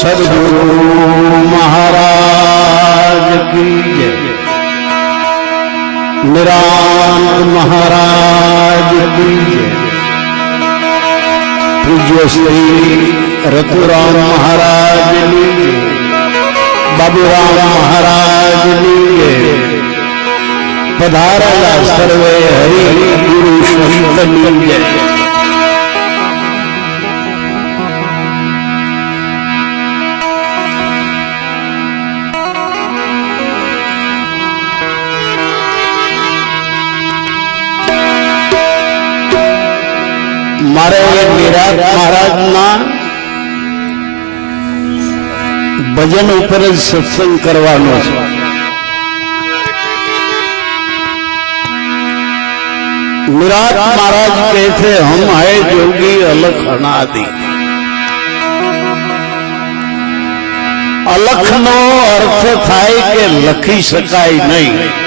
સદગુરુ મહારાજ કી જય. નિરાંત મહારાજ કી જય. પૂજ્ય શ્રી રતુરામ મહારાજની બાબુરામ મહારાજની પધારેલા સર્વે હરિ ગુરુ સંતની જય. મારે નિરાજ મહારાજના ભજન ઉપર જ સત્સંગ કરવાનો છે નિરાજ મહારાજ કહે છે હમ હૈ જોગી અલખ અનાદિ અલખ નો અર્થ થાય કે લખી શકાય નહીં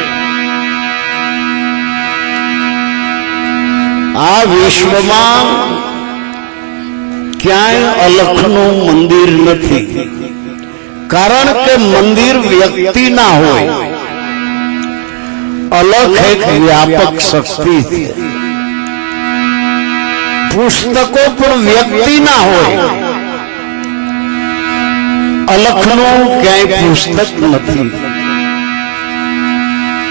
આ વિશ્વમાં ક્યાંય અલખનું મંદિર નથી કારણ કે મંદિર વ્યક્તિ ના હોય અલખ એક વ્યાપક શક્તિ છે પુસ્તકો પણ વ્યક્તિ ના હોય અલખનું ક્યાંય પુસ્તક નથી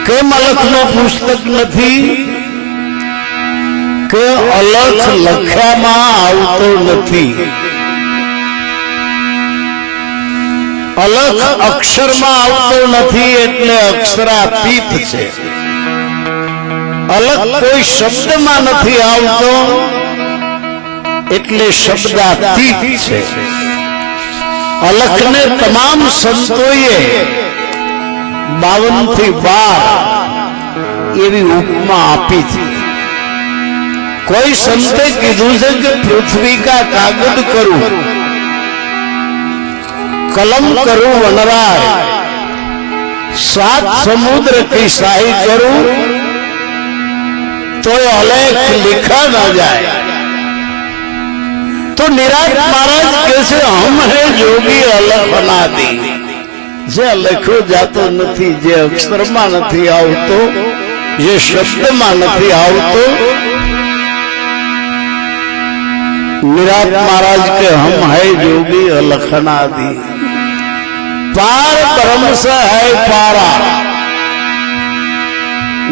કેમ અલખનું પુસ્તક નથી કે અલખ લખવામાં આવતો નથી. અલખ અક્ષરમાં આવતો નથી એટલે અક્ષરાતીત છે. અલખ કોઈ શબ્દમાં નથી આવતો એટલે શબ્દાતીત છે. અલખને તમામ સંતોએ બાવનથી બાર એવી ઉપમા આપી છે. કોઈ સંતે કીધું છે કે પૃથ્વી કા કાગદ કરું કલમ કરું વનરાય સાત સમુદ્ર की શાહી કરું તો અલેખ लिखा ना જાય તો નિરાજ મહારાજ કહે છે હમ હે જોગી અલખ અનાદિ જે લખ્યો જાતો નથી જે અક્ષરમાં નથી આવતો જે શબ્દમાં નથી આવતો निराज महाराज के हम है जोगी अलखनादि पार ब्रह्म से है पारा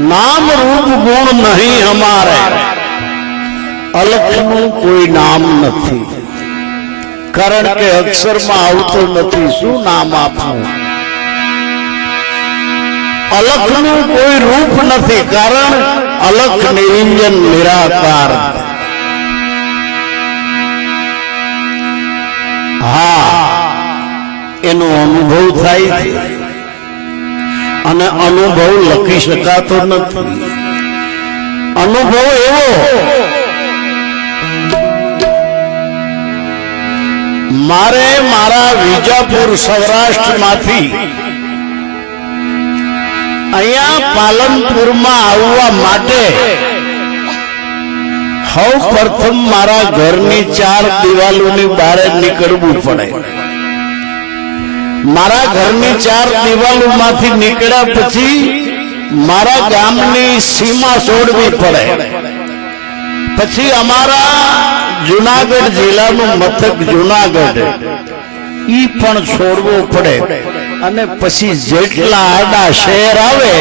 नाम रूप गुण नहीं हमारे અલખનું કોઈ નામ નથી કારણ કે અક્ષરમાં આવતો નથી શું નામ આપવું અલખનું કોઈ રૂપ નથી કારણ અલખ નિરંજન નિરાકાર એનો અનુભવ થાય છે. અને અનુભવ લખી શકાતો નથી. અનુભવ એવો મારે મારા વિજાપુર સૌરાષ્ટ્રમાંથી અહીંયા પાલનપુરમાં આવવા માટે સૌ પ્રથમ મારા ઘરની ચાર દિવાલોની બહાર નીકળવું પડે. મારા ઘરની ચાર દિવાલોમાંથી નીકળ્યા પછી મારા ગામની સીમા છોડવી પડે. પછી અમારા જુનાગઢ જિલ્લાનું મથક જુનાગઢ, ઈ પણ છોડવો પડે. અને પછી જેટલા આડા શહેર આવે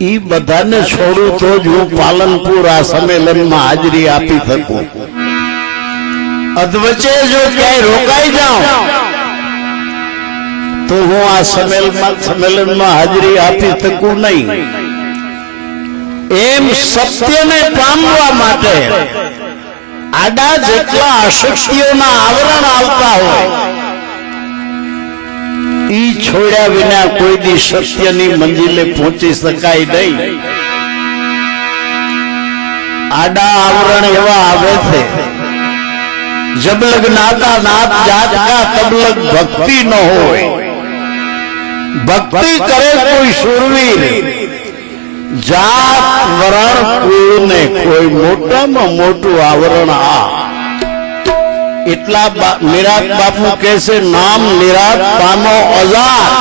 ઈ બધાને છોડું તો જ હું પાલનપુર આ સંમેલનમાં હાજરી આપી શકું. અધવચ્ચે જો ક્યાંય રોકાઈ જાઉં, તો હું આ સંમેલનમાં સંમેલનમાં હાજરી આપી શકું નહીં. એમ સત્યને પામવા માટે આડા જેટલા અશક્તિઓના આવરણ આવતા હોય ઈ છોડ્યા વિના કોઈ દી સત્યની મંજિલે પહોંચી શકાય નહીં. આડા આવરણ એવા આવે છે. જબલગ નાતા નાત જાત કા તબલગ ભક્તિ ન હોય. ભક્તિ કરે કોઈ સુરવીર જાત વરણ કુળને કોઈ મોટામાં મોટું આવરણ આ. એટલા નિરાત બાપુ કે છે નામ નિરાત પામો અજાત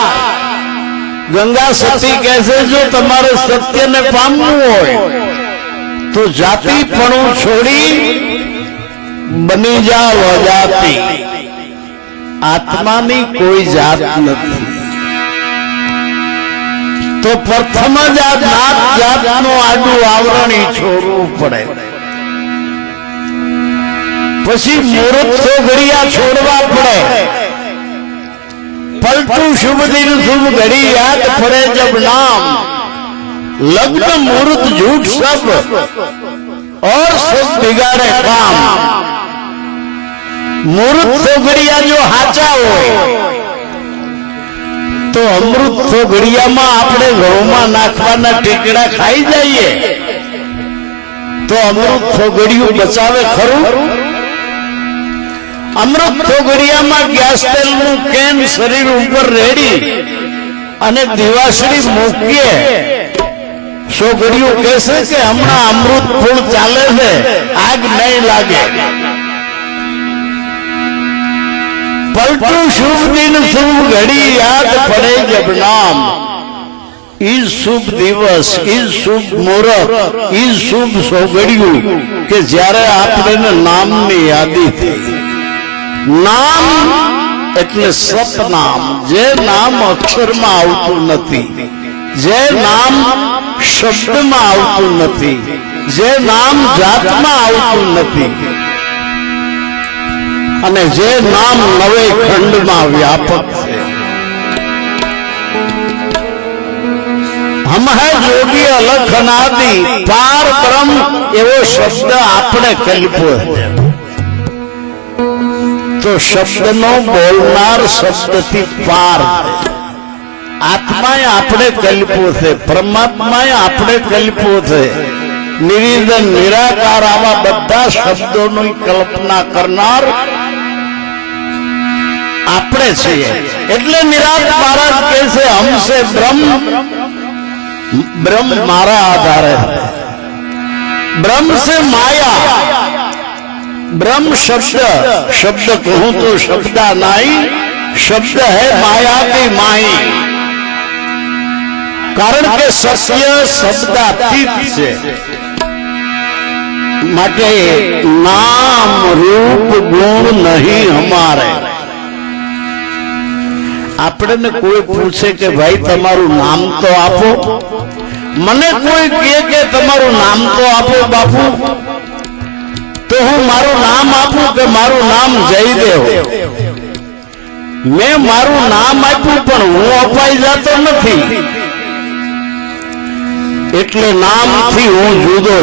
ગંગા સતી કે છે જો તમારે સત્યને પામવું હોય તો જાતિપણું છોડી બની જાઓ અજાતિ આત્માની કોઈ જાત નથી તો પ્રથમ જ આ નાત જાતનું આડું આવરણ છોડવું પડે પછી મુહૂર્ત ઘડિયા છોડવા પડે પલટું શુભ દિન શુભ ઘડી યાદ પડે જબ નામ લગ્ન મુહૂર્ત झूठ सब और सब बिगाड़े काम મુહૂર્ત ઘડિયા જો હાચા હોય તો અમૃત ઘડિયામાં આપણે ઘઉંમાં નાખવાના ટીકડા ખાઈ જઈએ તો અમૃત થોગડિયું બચાવે ખરું અમૃત થોગડિયામાં ગેસ તેલનું કેન શરીર ઉપર રેડી અને દિવાસળી મૂકીએ. છોકરીઓ કહેશે કે હમણાં અમૃત ફૂલ ચાલે છે, આગ નહીં લાગે. પલટું શુભ દિન, શુભ ઘડી, યાદ પડે જબ નામ ઈ શુભ દિવસ, ઈ શુભ મુહૂર્ત, ઈ શુભ સોગડિયું કે જ્યારે આપણે નામની યાદી થઈ નામ એટલે સતનામ જે નામ અક્ષરમાં આવતું નથી, જે નામ શબ્દમાં આવતું નથી, જે નામ જાતમાં આવતું નથી, અને જે નામ નવે ખંડમાં વ્યાપક છે. હમ હે જોગી અલખ અનાદિ પાર બ્રહ્મ એવો શબ્દ આપણે કલ્પ્યો તો શબ્દનો બોલનાર શબ્દથી પાર. આત્માએ આપણે કલ્પ્યો છે, પરમાત્માએ આપણે કલ્પ્યો છે. નિરીદન નિરાકાર આવા બધા શબ્દોની કલ્પના કરનાર આપણે છીએ. એટલે નિરાત મહારાજ કહે છે હમસે બ્રહ્મ. બ્રહ્મ મારા આધારે. બ્રહ્મ છે માયા. ब्रह्म शब्द शब्द कहूं तो शब्दा नाई शब्द है माया की माई કારણ કે સત્ય શબ્દાતીત છે માટે નામ રૂપ ગુણ નહીં હમારે આપણને કોઈ પૂછે કે ભાઈ તમારું નામ તો આપો મને કોઈ કહે કે તમારું નામ તો આપો બાપુ તો હું મારું નામ આપું કે મારું નામ જયદેવ. મેં મારું નામ આપ્યું પણ હું અપાઈ જતો નથી. એટલે નામથી હું જુદો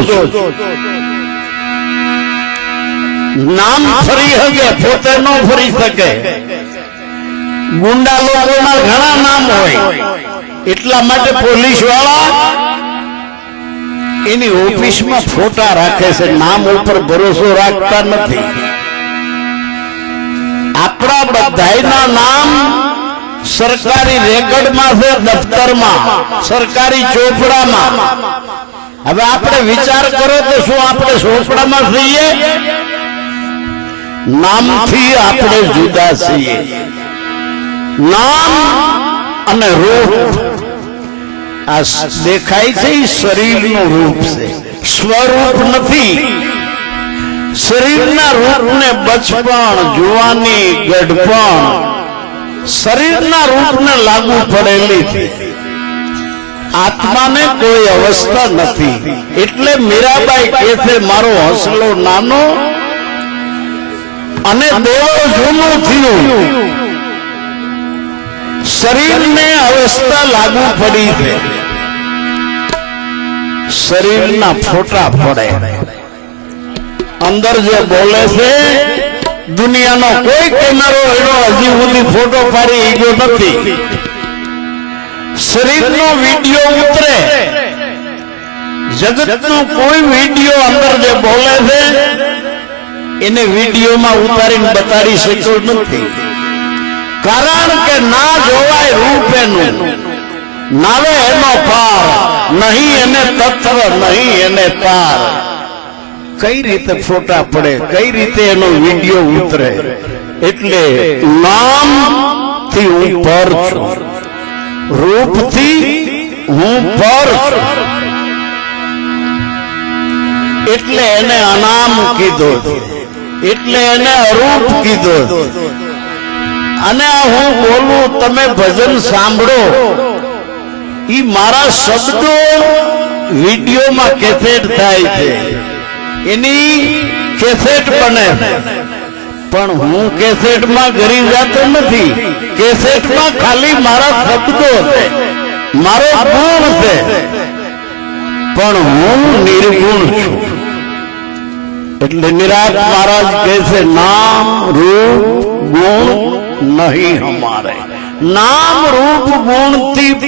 નામ ફરી શકે પોતે ન ફરી શકે. ગુંડા લોકોના ઘણા નામ હોય. એટલા માટે પોલીસવાળા એની ઓફિસમાં ફોટા રાખે છે. નામ ઉપર ભરોસો રાખતા નથી. આપણા બધાના નામ સરકારી રેકર્ડમાં છે, દફતરમાં, સરકારી ચોપડામાં. હવે આપણે વિચાર કરો તો શું આપણે ચોપડામાં થઈએ નામથી આપણે જુદા છીએ. નામ અને રૂપ આ દેખાય છે એ શરીરનું રૂપ છે. સ્વરૂપ નથી. શરીરના રૂપને બચપણ, જુવાની ગઢપણ. શરીરના રૂપને લાગુ પડેલી છે. આત્માને કોઈ અવસ્થા નથી. એટલે મીરાબાઈ કહે છે, મારો હસલો નાનો અને દેવો જૂનું થયું. શરીરને અવસ્થા લાગુ પડી છે. શરીરના ફોટા પડે. અંદર જે બોલે છે, દુનિયાનો કોઈ કેમેરો એનો હજી સુધી ફોટો પાડી ગયો નથી. શરીરનો વીડિયો ઉતરે. જગતનો કોઈ વીડિયો અંદર જે બોલે છે, એને વિડીયોમાં ઉતારીને બતાડી શક્યો નથી. કારણ કે ના જોવાય રૂપ એનું નાવે એનો પાર નહીં એને તત્વ, નહીં એને પાર. કઈ રીતે ફોટા પડે, કઈ રીતે એનો વીડિયો ઉતરે? એટલે નામથી હું પર છું. રૂપથી હું પર એટલે એને અનામ કીધો એટલે એને અરૂપ કીધો અને હું બોલું, તમે ભજન સાંભળો. એ મારા શબ્દો વિડીયોમાં કેસેટ થાય છે. એની કેસેટ બને. પણ હું કેસેટમાં ગરી જતો નથી. કેસેટમાં ખાલી મારા શબ્દો છે. મારો ગુણ છે. પણ હું નિર્ગુણ છું. એટલે નિરાજ મહારાજ કહે છે, નામ, રૂપ, ગુણ નહીં હમારે. નામ રૂપ ગુણ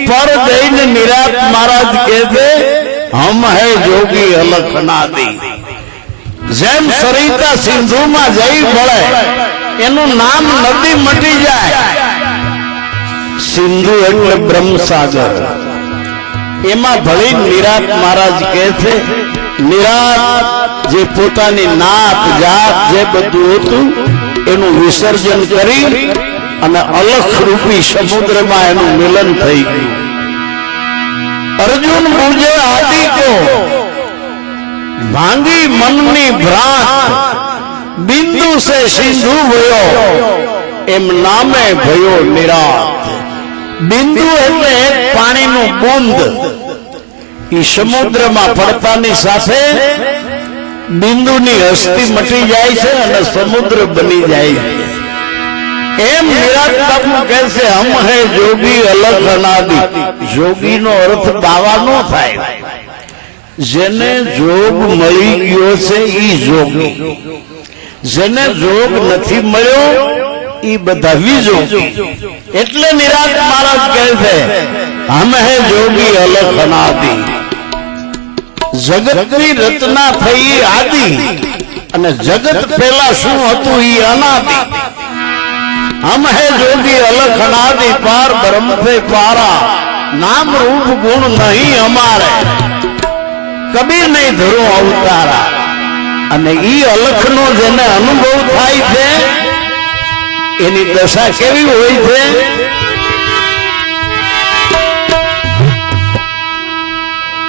પર જઈને નિરાત મહારાજ કહે છે, હમ હે જોગી અલખ નાદી જેમ સરિતા સિંધુમાં જઈ મળે એનું નામ નદી મટી જાય. સિંધુ એટલે બ્રહ્મસાગર. એમાં ભળી નિરાત મહારાજ કહે છે, નિરાત જે પોતાની નાત જાત જે બધું હતું એનું વિસર્જન કરી અને અલખ રૂપી સમુદ્રમાં એનું મિલન થઈ ગયું. અર્જુન મુજે આદિ કો ભાંગી મનની ભ્રાંત. બિંદુ સે સિંધુ ભયો એમ નામે ભયો નિરાત. બિંદુ એટલે પાણીનું બુંદ. ઈ સમુદ્રમાં પડતાની સાથે બિંદુની હસ્તી મટી જાય છે અને સમુદ્ર બની જાય છે. એમ નિરાત બાપુ કહે છે હમ હે જોગી અલગ અનાદિ. જોગીનો અર્થ દાવા નો થાય. જેને જોગ મળી ગયો છે ઈ જોગી. જેને જોગ નથી મળ્યો ઈ બધા વિજોગી એટલે નિરાત મહારાજ કહે છે હમ હે જોગી અલગ અનાદિ. જગતની રચના થઈ આદિ. અને જગત પેલા શું હતું ઈ અનાદિ. હમ હે જોગી અલખ અનાદિ પાર બ્રહ્મ પારા. નામ રૂપ ગુણ નહીં અમારે. કબીર નહીં ધરો અવતારા. અને ઈ અલખ નો જેને અનુભવ થાય છે, એની દશા કેવી હોય છે?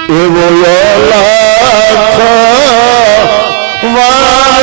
એવો અલખ વારે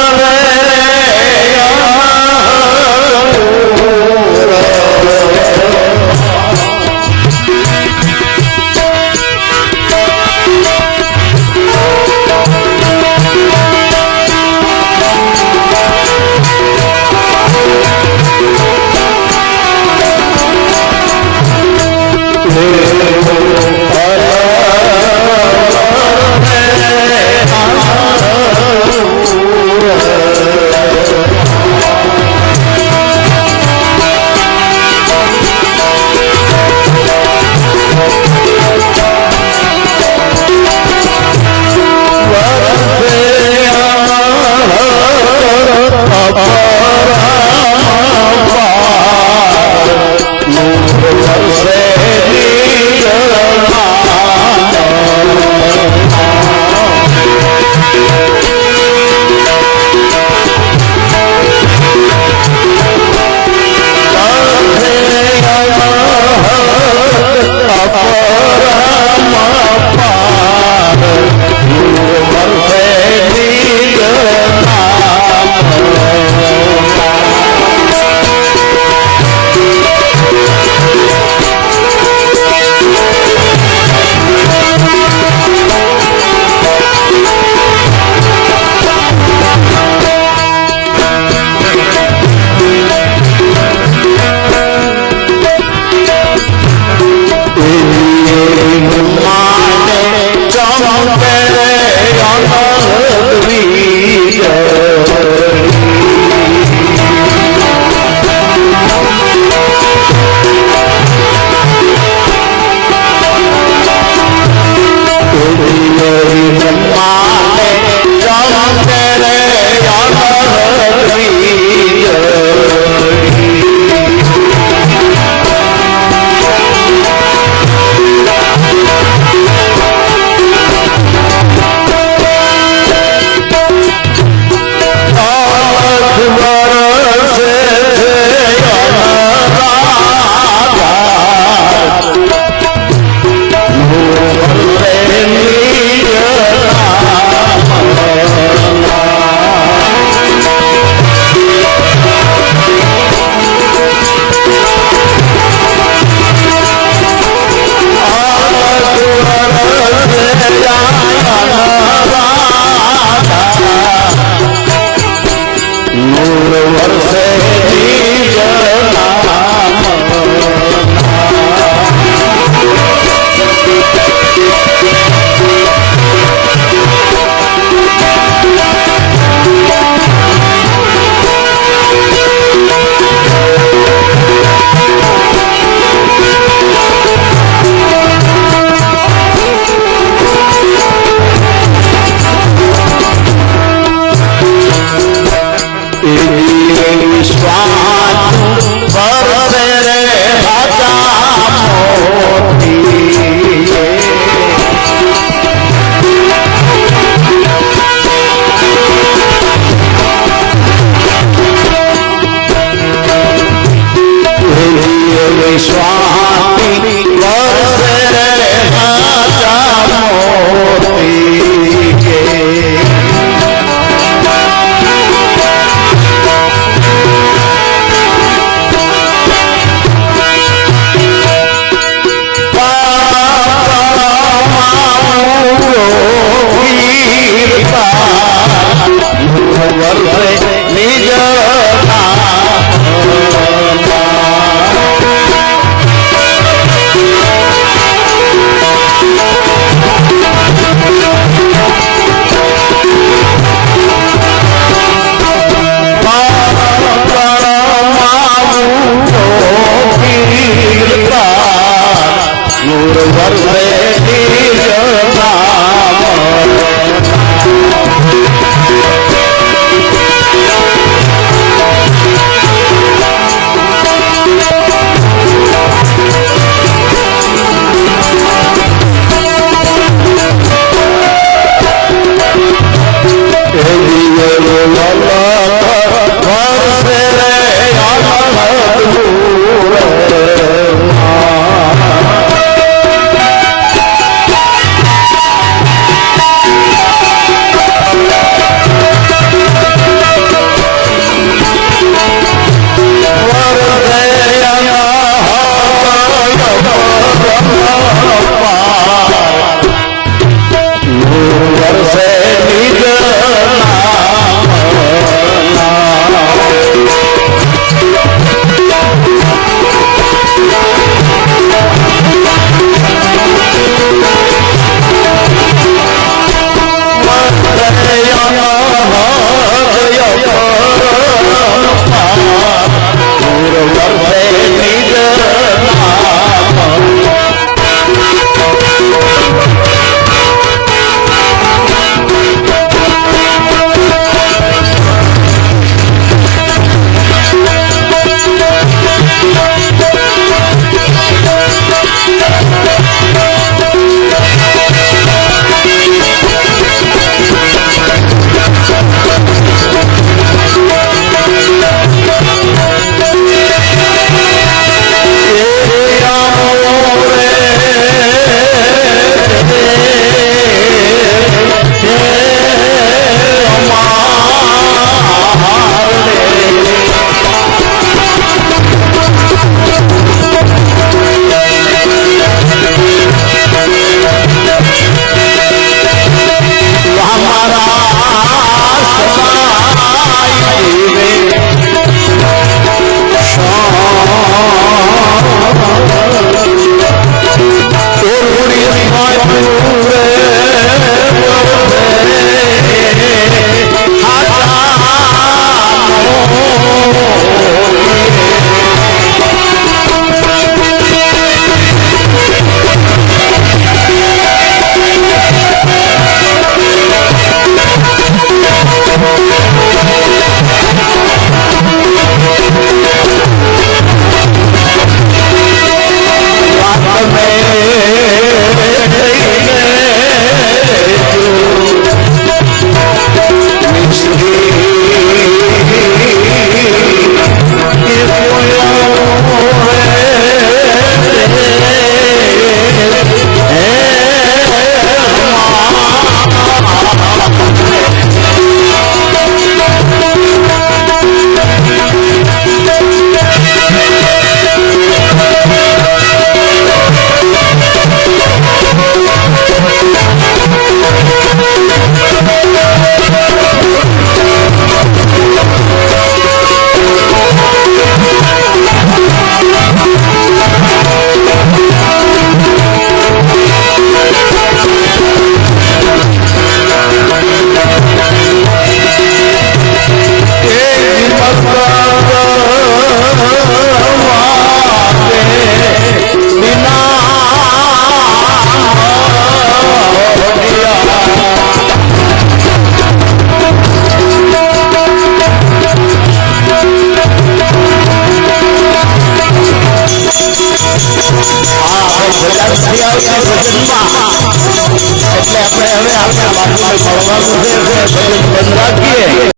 Joshua